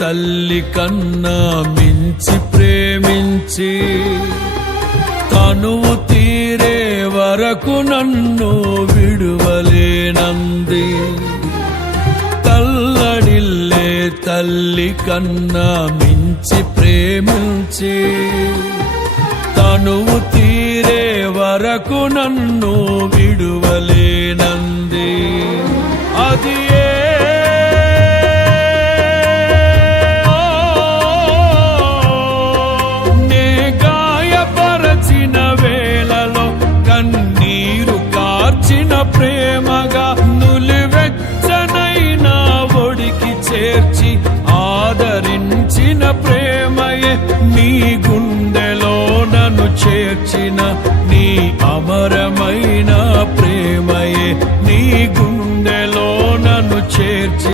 తల్లి కన్నా మించి ప్రేమించి తనువు తీరే వరకు నన్ను విడువలేనంది. తల్లడిల్లే తల్లి కన్నా మించి ప్రేమించి తనువు తీరే వరకు నన్ను విడువలేనంది. అది నే గాయపరచిన వేళలో కన్నీరు కార్చిన ప్రేమగా నులివెచ్చనైన ఒడికి చేర్చి ఆదరించిన ప్రేమయే నీ గుండెలో నన్ను చేర్చిన నీ అమరమైన ప్రేమయే నీ గుండెలో నన్ను చేర్చి